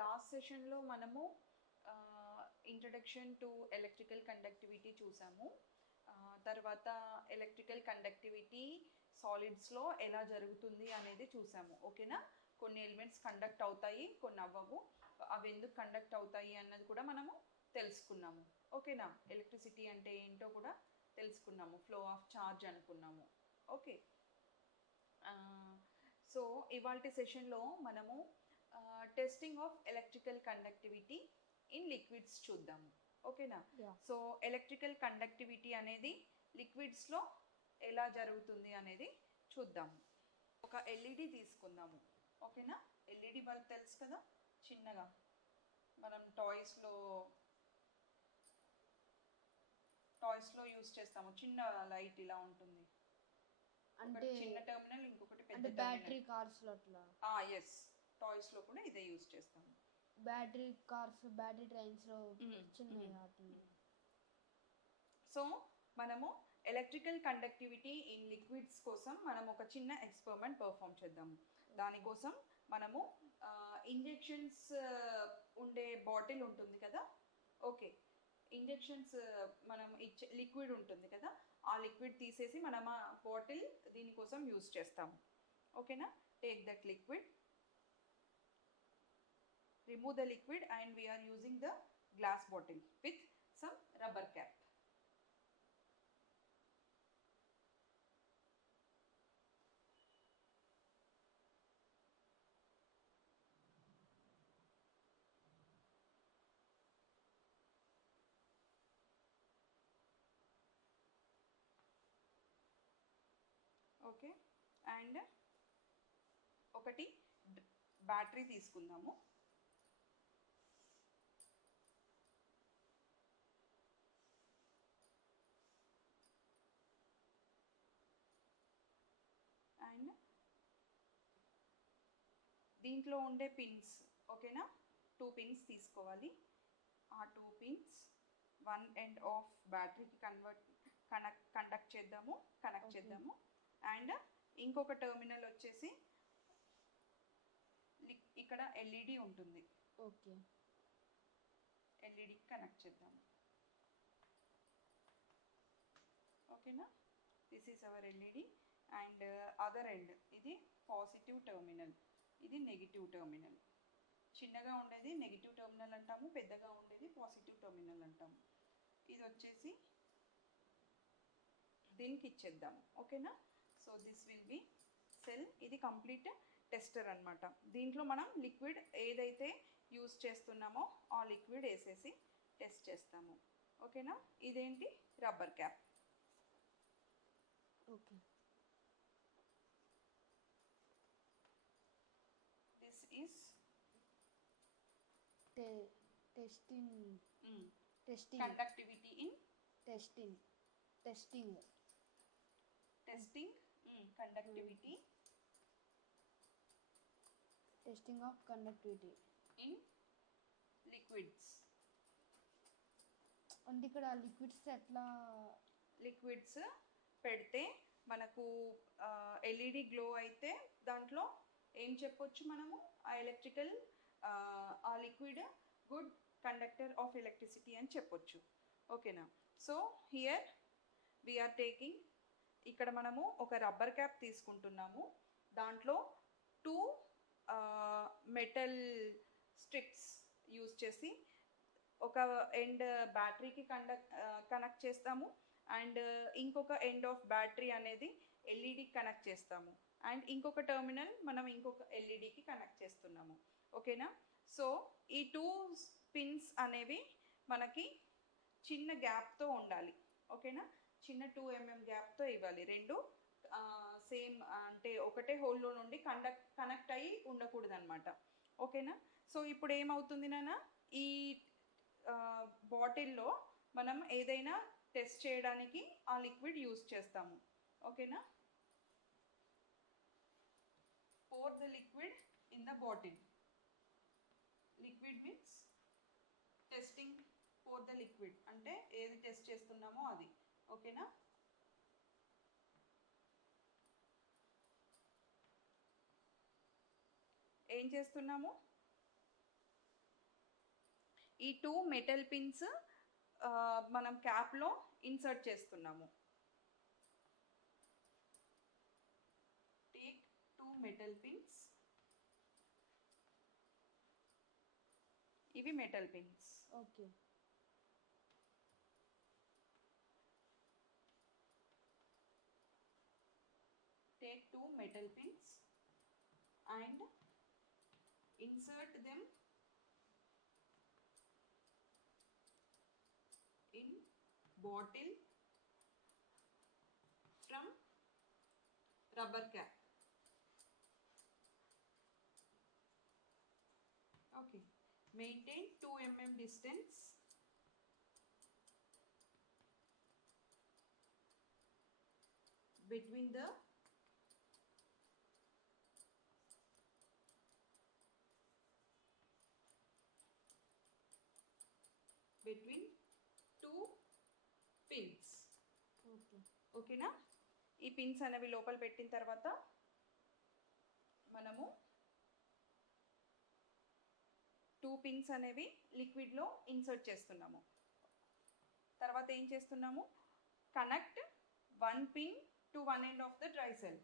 Last సెషన్లో మనము introduction to electrical conductivity చూసాము. తర్వాత ఎలక్ట్రికల్ కండక్టివిటీ సాలిడ్స్లో ఎలా జరుగుతుంది అనేది చూసాము. ఓకేనా? కొన్ని ఎలిమెంట్స్ కండక్ట్ అవుతాయి, కొన్ని అవ్వవు. అవి ఎందుకు కండక్ట్ అవుతాయి అన్నది కూడా మనము తెలుసుకున్నాము. ఓకేనా? ఎలక్ట్రిసిటీ అంటే ఏంటో కూడా తెలుసుకున్నాము, ఫ్లో ఆఫ్ ఛార్జ్ అనుకున్నాము. ఓకే, సో ఇవాల్టి సెషన్లో మనము testing of electrical conductivity in liquids చూద్దాము. ఓకేనా? సో ఎలక్ట్రికల్ కండక్టివిటీ అనేది లిక్విడ్స్లో ఎలా జరుగుతుంది అనేది చూద్దాము. ఒక ఎల్ఈడి తీసుకుందాము. ఓకేనా? ఎల్ఈడి బల్బ్ తెలుసు కదా, చిన్నగా మనం టాయ్స్లో యూస్ చేస్తాము. చిన్న లైట్ ఇలా ఉంటుంది, అంటే చిన్న టెర్మినల్, ఇంకొకటి పెద్ద బ్యాటరీ కార్స్ లో అట్లా. ఎస్, టాయ్స్ లో కూడా ఇదే యూస్ చేస్తాము. బ్యాటరీ కార్స్, బ్యాటరీ ట్రైన్స్ లో చిన్న. సో మనము ఎలక్ట్రికల్ కండక్టివిటీ ఇన్ లిక్విడ్స్ కోసం మనం ఒక చిన్న ఎక్స్పెరిమెంట్ పర్ఫామ్ చేద్దాము. దానికోసం మనము ఇంజెక్షన్స్ ఉండే బాటిల్ ఉంటుంది కదా. ఓకే, ఇంజెక్షన్స్ మనం ఇచ్చే లిక్విడ్ ఉంటుంది కదా, ఆ లిక్విడ్ తీసేసి మనం ఆ బాటిల్ దీనికోసం యూస్ చేస్తాము. ఓకేనా? Take that liquid, remove the liquid, and we are using the glass bottle with some rubber cap. Okay, and ఒకటి బ్యాటరీ తీసుకుందాము. అండ్ దీంట్లో ఉండే పిన్స్, ఓకేనా, 2 పిన్స్ తీసుకోవాలి. ఆ 2 పిన్స్ వన్ ఎండ్ ఆఫ్ బ్యాటరీకి కనెక్ట్ చేద్దాము. అండ్ ఇంకొక టెర్మినల్ వచ్చేసి ఇక్కడ ఎల్ఈడి ఉంటుంది. ఓకే, ఎల్ఈడికి కనెక్ట్ చేద్దాము. ఓకేనా? This is our LED. And other end ఇది పాజిటివ్ టెర్మినల్, ఇది నెగిటివ్ టెర్మినల్. చిన్నగా ఉండేది నెగిటివ్ టెర్మినల్ అంటాము, పెద్దగా ఉండేది పాజిటివ్ టెర్మినల్ అంటాము. ఇది వచ్చేసి దీనికి ఇచ్చేద్దాము. ఓకేనా? So this will be cell. ఇది కంప్లీట్ టెస్టర్ అనమాట. దీంట్లో మనం లిక్విడ్ ఏదైతే యూస్ చేస్తున్నామో ఆ లిక్విడ్ వేసేసి టెస్ట్ చేస్తాము. ఓకేనా? ఇదేంటి? Rubber cap. Okay, this is testing conductivity in testing conductivity testing of conductivity in liquids. అంటే ఇక్కడ లిక్విడ్స్ ఎట్లా? లిక్విడ్స్ పెడితే మనకు ఎల్ఈడి గ్లో అయితే దాంట్లో ఏం చెప్పొచ్చు మనము? ఆ liquid good conductor of electricity అని చెప్పొచ్చు. ఓకేనా? సో హియర్ వీఆర్ టేకింగ్, ఇక్కడ మనము ఒక రబ్బర్ క్యాప్ తీసుకుంటున్నాము. దాంట్లో 2 మెటల్ స్ట్రిప్స్ యూజ్ చేసి ఒక ఎండ్ బ్యాటరీకి కనెక్ట్ చేస్తాము, అండ్ ఇంకొక ఎండ్ ఆఫ్ బ్యాటరీ అనేది ఎల్ఈడికి కనెక్ట్ చేస్తాము, అండ్ ఇంకొక టెర్మినల్ మనం ఇంకొక ఎల్ఈడికి కనెక్ట్ చేస్తున్నాము. ఓకేనా? సో ఈ 2 పిన్స్ అనేవి మనకి చిన్న గ్యాప్తో ఉండాలి. ఓకేనా? చిన్న 2 mm గ్యాప్తో ఇవ్వాలి. రెండు సేమ్ అంటే ఒకటే హోల్లో నుండి కనెక్ట్ అయ్యి ఉండకూడదు అనమాట. ఓకేనా? సో ఇప్పుడు ఏమవుతుంది నాన్న, ఈ బాటిల్లో మనం ఏదైనా టెస్ట్ చేయడానికి ఆ లిక్విడ్ యూస్ చేస్తాము. ఓకేనా? Pour the liquid in the bottle. Liquid means testing. Pour the liquid అంటే ఏది టెస్ట్ చేస్తున్నామో అది. ఓకేనా? ఏం చేస్తున్నాము? ఈ 2 మెటల్ పిన్స్ మనం క్యాప్లో ఇన్సర్ట్ చేస్తున్నాము. Take 2 metal pins. ఇవి metal pins. Okay. Take 2 metal pins and insert them in bottle from rubber cap. Okay. Maintain 2 mm distance between the two pins. Okay. ఓకేనా? ఈ పిన్స్ అనేవి లోపల పెట్టిన తర్వాత మనము 2 పిన్స్ అనేవి లిక్విడ్లో ఇన్సర్ట్ చేస్తున్నాము. తర్వాత ఏం చేస్తున్నాము, connect 1 pin to 1 end of the dry cell.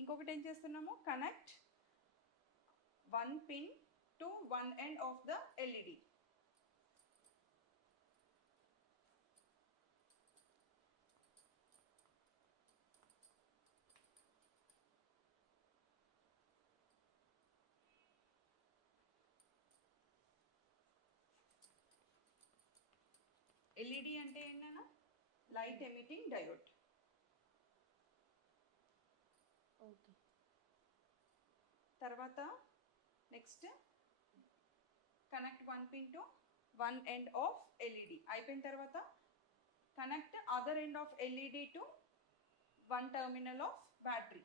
ఇంకొకటి ఏం చేస్తున్నాము, connect 1 pin to 1 end of the LED. LED అంటే ఏంటన్నా, లైట్ ఎమిటింగ్ డయోడ్. ఓకే. తర్వాత next connect 1 pin to 1 end of LED. అయిపోయిన తర్వాత connect other end of LED to 1 terminal of battery.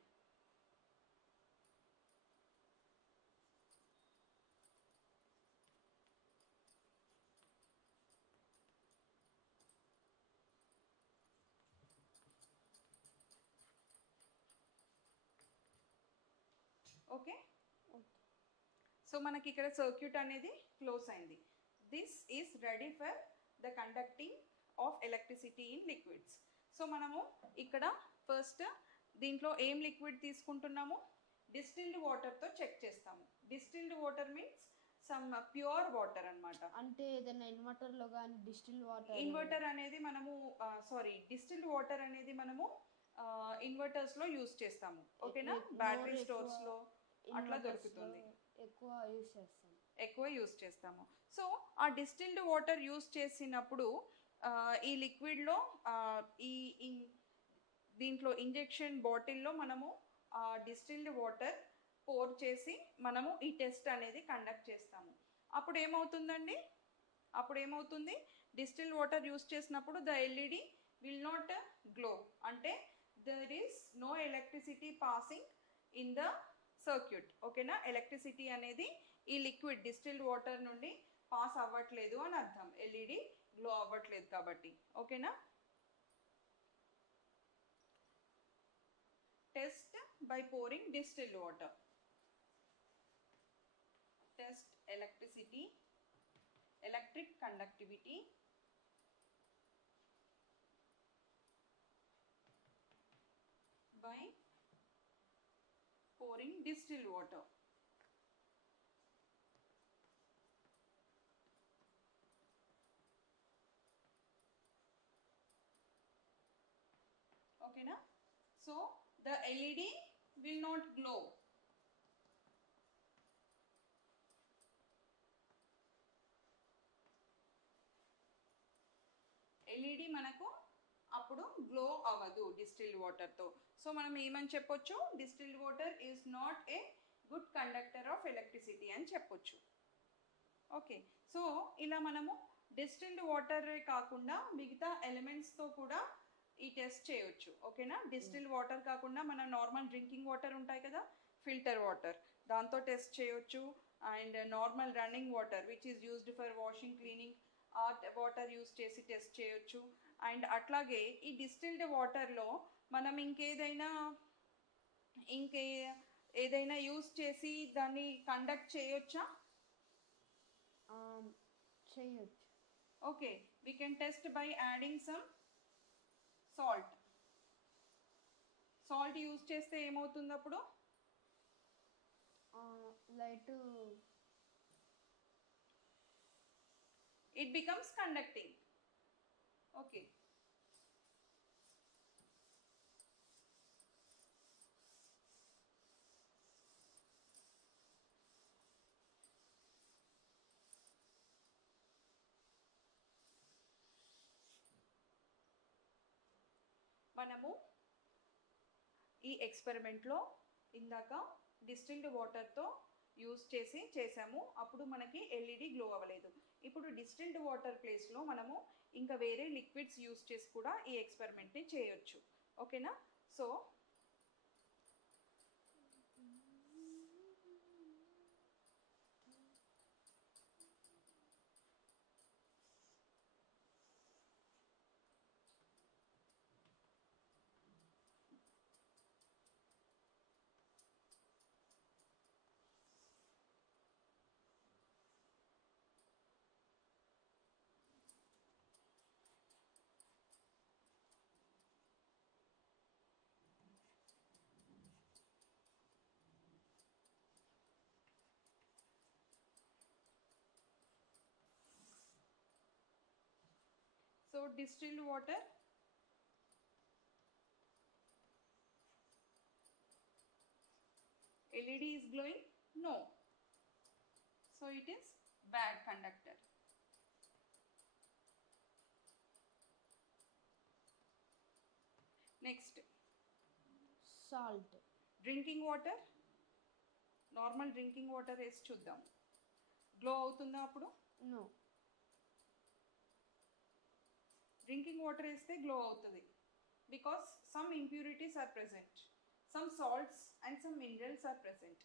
Okay. So మనకి ఇక్కడ సర్క్యూట్ అనేది close అయింది. This is ready for the conducting of electricity in liquids. So మనము ఇక్కడ first దీంట్లో ఏం లిక్విడ్ తీసుకుంటున్నాము, డిస్టిల్డ్ వాటర్తో చెక్ చేస్తాము. Distilled water means some pure water అన్నమాట. అంటే ఏదైనా ఇన్వర్టర్లో కానీ డిస్టిల్ వాటర్, ఇన్వర్టర్ అనేది మనము డిస్టిల్డ్ వాటర్ అనేది మనము ఇన్వర్టర్స్లో యూస్ చేస్తాము. ఓకేనా? బ్యాటరీ స్టోర్స్లో అట్లా దొరుకుతుంది, ఎక్కువ యూస్ చేస్తాము. సో ఆ డిస్టిల్డ్ వాటర్ యూస్ చేసినప్పుడు ఈ లిక్విడ్లో ఈ దీంట్లో ఇంజెక్షన్ బాటిల్లో మనము డిస్టిల్డ్ వాటర్ పోర్ చేసి మనము ఈ టెస్ట్ అనేది కండక్ట్ చేస్తాము. అప్పుడు ఏమవుతుంది, డిస్టిల్డ్ వాటర్ యూస్ చేసినప్పుడు the LED will not glow, అంటే there is no electricity passing in the circuit. ఓకేనా? ఎలక్ట్రిసిటీ అనేది ఈ లిక్విడ్ డిస్టిల్డ్ వాటర్ నుండి పాస్ అవ్వట్లేదు అని అర్థం, LED గ్లో అవ్వట్లేదు కాబట్టి. ఓకేనా? Test by pouring distilled water. Test electric conductivity by pouring distilled water. Okay na? So the LED will not glow. LED మనకు అప్పుడు గ్లో అవ్వదు డిస్టిల్డ్ వాటర్తో. సో మనం ఏమని చెప్పొచ్చు, distilled water is not a good conductor of electricity అని చెప్పొచ్చు. Okay. So ఇలా మనము డిస్టిల్డ్ వాటర్ కాకుండా మిగతా ఎలిమెంట్స్తో కూడా ఈ టెస్ట్ చేయొచ్చు. ఓకేనా? డిస్టిల్డ్ వాటర్ కాకుండా మన నార్మల్ డ్రింకింగ్ వాటర్ ఉంటాయి కదా, ఫిల్టర్ వాటర్, దాంతో టెస్ట్ చేయొచ్చు. And normal running water which is used for washing cleaning ఆ వాటర్ యూస్ చేసి టెస్ట్ చేయొచ్చు. అండ్ అట్లాగే ఈ డిస్టిల్డ్ వాటర్లో మనం ఇంకే ఏదైనా యూస్ చేసి దాన్ని కండక్ట్ చేయొచ్చా? చేయొచ్చు. Okay, we can test by adding some salt use చేస్తే ఏమవుతుంది అప్పుడు? Light it becomes conducting. Okay, మనము ఈ ఎక్స్పెరిమెంట్లో ఇందాక డిస్టిల్డ్ వాటర్తో యూస్ చేసాము, అప్పుడు మనకి ఎల్ఈడి గ్లో అవ్వలేదు. ఇప్పుడు డిస్టిల్డ్ వాటర్ ప్లేస్లో మనము ఇంకా వేరే లిక్విడ్స్ యూస్ చేసి కూడా ఈ ఎక్స్పెరిమెంట్ని చేయొచ్చు. ఓకేనా? So distilled water LED is glowing? No. So it is bad conductor. Next, salt. Drinking water. Normal drinking water వేసి చూద్దాం, గ్లో అవుతుందా అప్పుడు? No. డ్రింకింగ్ వాటర్ వేస్తే గ్లో అవుతుంది because some impurities are present, some salts and some minerals are present.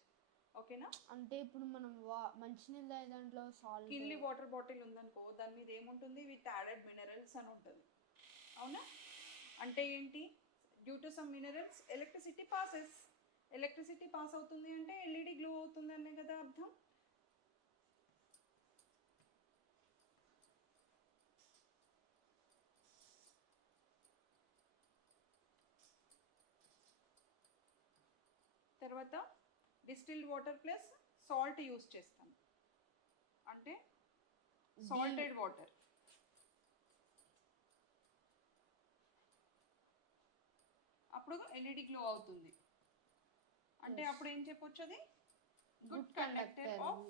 ఓకేనా? అంటే ఇప్పుడు మనం మంచినీళ్ళ దాంట్లో సాల్ట్, కిన్లీ వాటర్ బాటిల్ ఉందనుకో, దాని మీద ఏముంటుంది? విత్ యాడెడ్ మినరల్స్ అని ఉంటుంది. అవునా? అంటే ఏంటి? Due to some minerals electricity pass అవుతుంది అంటే ఎల్ఈడి గ్లో అవుతుంది అనే కదా అర్థం. తర్వాత distilled water plus salt use చేస్తాం, అంటే సాల్టెడ్ వాటర్. అప్పుడు ఎల్ఈడి గ్లో అవుతుంది. అంటే అప్పుడు ఏం చెప్పొచ్చు? అది good conductor of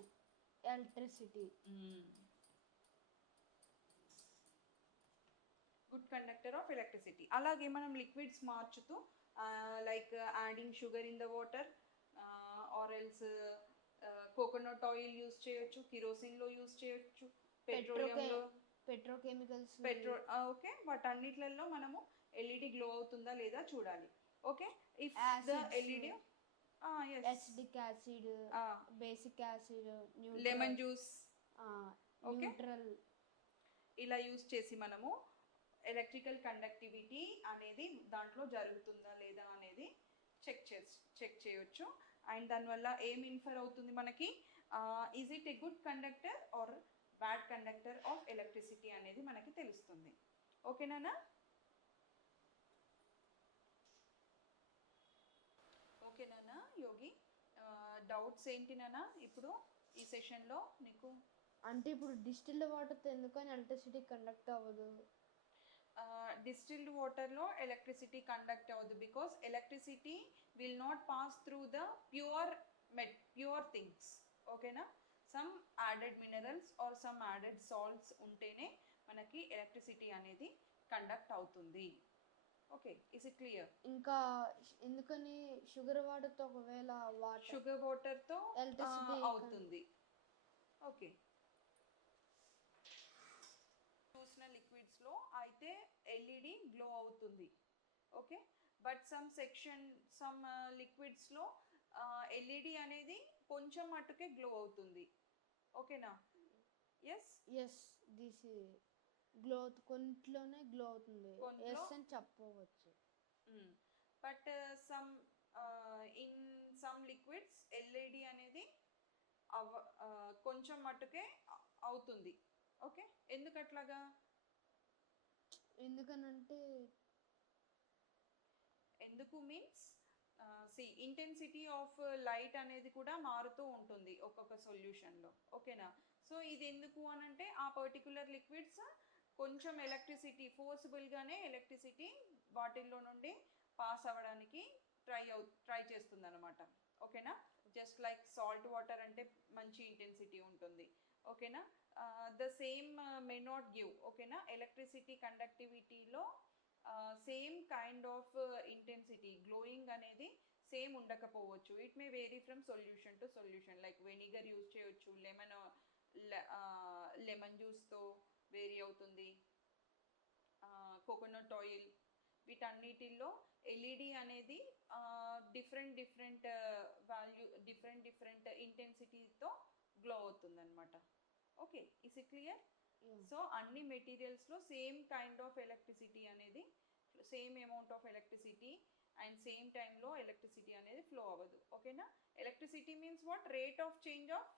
electricity. Good conductor of electricity. అలాగే మనం లిక్విడ్స్ మార్చుతూ like adding sugar in the water or else coconut oil use చేయొచ్చు, కిరోసిన్లో యూస్ చేయొచ్చు, పెట్రోలియంలో, పెట్రోకెమికల్స్, ఓకే, వాటన్నిట్లలో మనము ఎల్ఈడి గ్లో అవుతుందా లేదా చూడాలి. Okay, if the LED acidic acid, basic acid, lemon juice, neutral, ఇలా యూస్ చేసి మనము ఎలక్ట్రికల్ కండక్టివిటీ అనేది దాంట్లో జరుగుతుందా లేదా అనేది చెక్ చేయొచ్చు. అండ్ దానివల్ల ఏం ఇన్ఫర్ అవుతుంది మనకి? Is it a good conductor or bad conductor of electricity అనేది మనకి తెలుస్తుంది. ఓకేనా? ఓకేనా యోగి? డౌట్స్ ఏంటి నాన్న ఇప్పుడు ఈ సెషన్లో నీకు? అంటే ఇప్పుడు డిస్టిల్డ్ వాటర్తో ఎందుకని ఎలక్ట్రిసిటీ కండక్ట్ అవ్వదు? డిస్టిల్డ్ వాటర్లో ఎలక్ట్రిసిటీ కండక్ట్ అవ్వదు because electricity will not pass through the pure things. ఓకేనా? Some added minerals or some added salts ఉంటేనే మనకి ఎలక్ట్రిసిటీ అనేది కండక్ట్ అవుతుంది. Okay, is it clear? ఇంకా ఎందుకని షుగర్ వాటర్తో ఒకవేళ షుగర్ వాటర్తో ఎలక్ట్రిసిటీ అవుతుంది. ఓకే, చూసిన లిక్విడ్స్లో అయితే ఎల్ఈడి గ్లో అవుతుంది. ఓకే, బట్ సమ్ లిక్విడ్స్లో ఎల్ఈడి అనేది కొంచెం మట్టుకే గ్లో అవుతుంది. ఓకేనా? ఎస్. ఎస్ దిస్ గ్లో కొన్నిట్లోనే గ్లో అవుతుంది. కొన్నిట్లో ఎస్ అని చెప్పవచ్చు. But some in some liquids LED అనేది కొంచెం మట్టుకే అవుతుంది. ఓకే, ఎందుకట్లాగా? ఎందుకనంటే ఎందుకు మీన్స్ ఇంటెన్సిటీ ఆఫ్ లైట్ అనేది కూడా మారుతూ ఉంటుంది ఒక్కొక్క సొల్యూషన్లో. ఓకేనా? సో ఇది ఎందుకు అనంటే ఆ పర్టికులర్ లిక్విడ్స్ కొంచెం ఎలక్ట్రిసిటీ ఫోర్సిబుల్గానే ఎలక్ట్రిసిటీ బాటిల్లో నుండి పాస్ అవ్వడానికి ట్రై చేస్తుంది అనమాట. ఓకేనా? జస్ట్ లైక్ సాల్ట్ వాటర్ అంటే మంచి ఇంటెన్సిటీ ఉంటుంది. ఓకేనా? The same may not give. ఓకేనా? ఎలక్ట్రిసిటీ కండక్టివిటీలో same kind of intensity glowing అనేది సేమ్ ఉండకపోవచ్చు. It may vary from solution to solution. Like vinegar use చేయొచ్చు, లెమన్ జ్యూస్తో వేరీ అవుతుంది, కోకోనట్ ఆయిల్, వీటన్నిటిల్లో ఎల్ఈడి అనేది డిఫరెంట్ డిఫరెంట్ ఇంటెన్సిటీతో గ్లో అవుతుంది అనమాట. Okay, is it clear? So అన్ని మెటీరియల్స్లో సేమ్ కైండ్ ఆఫ్ ఎలక్ట్రిసిటీ అనేది same amount of electricity and same టైంలో ఎలక్ట్రిసిటీ అనేది ఫ్లో అవ్వదు. ఓకేనా? Electricity means what? Rate of change of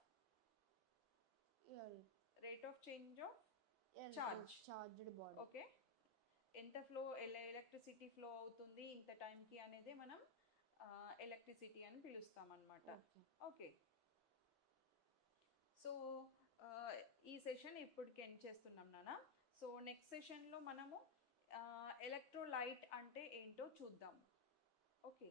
charged body. Okay, ఎంత ఎలక్ట్రిసిటీ ఫ్లో అవుతుంది ఇంత టైంకి అనేది మనం ఎలక్ట్రిసిటీ అని పిలుస్తాం అన్నమాట. ఓకే, సో ఈ సెషన్ ఇప్పటికి ఎండ్ చేస్తున్నాం నాన్న. సో నెక్స్ట్ సెషన్లో మనము ఎలక్ట్రోలైట్ అంటే ఏంటో చూద్దాం. ఓకే.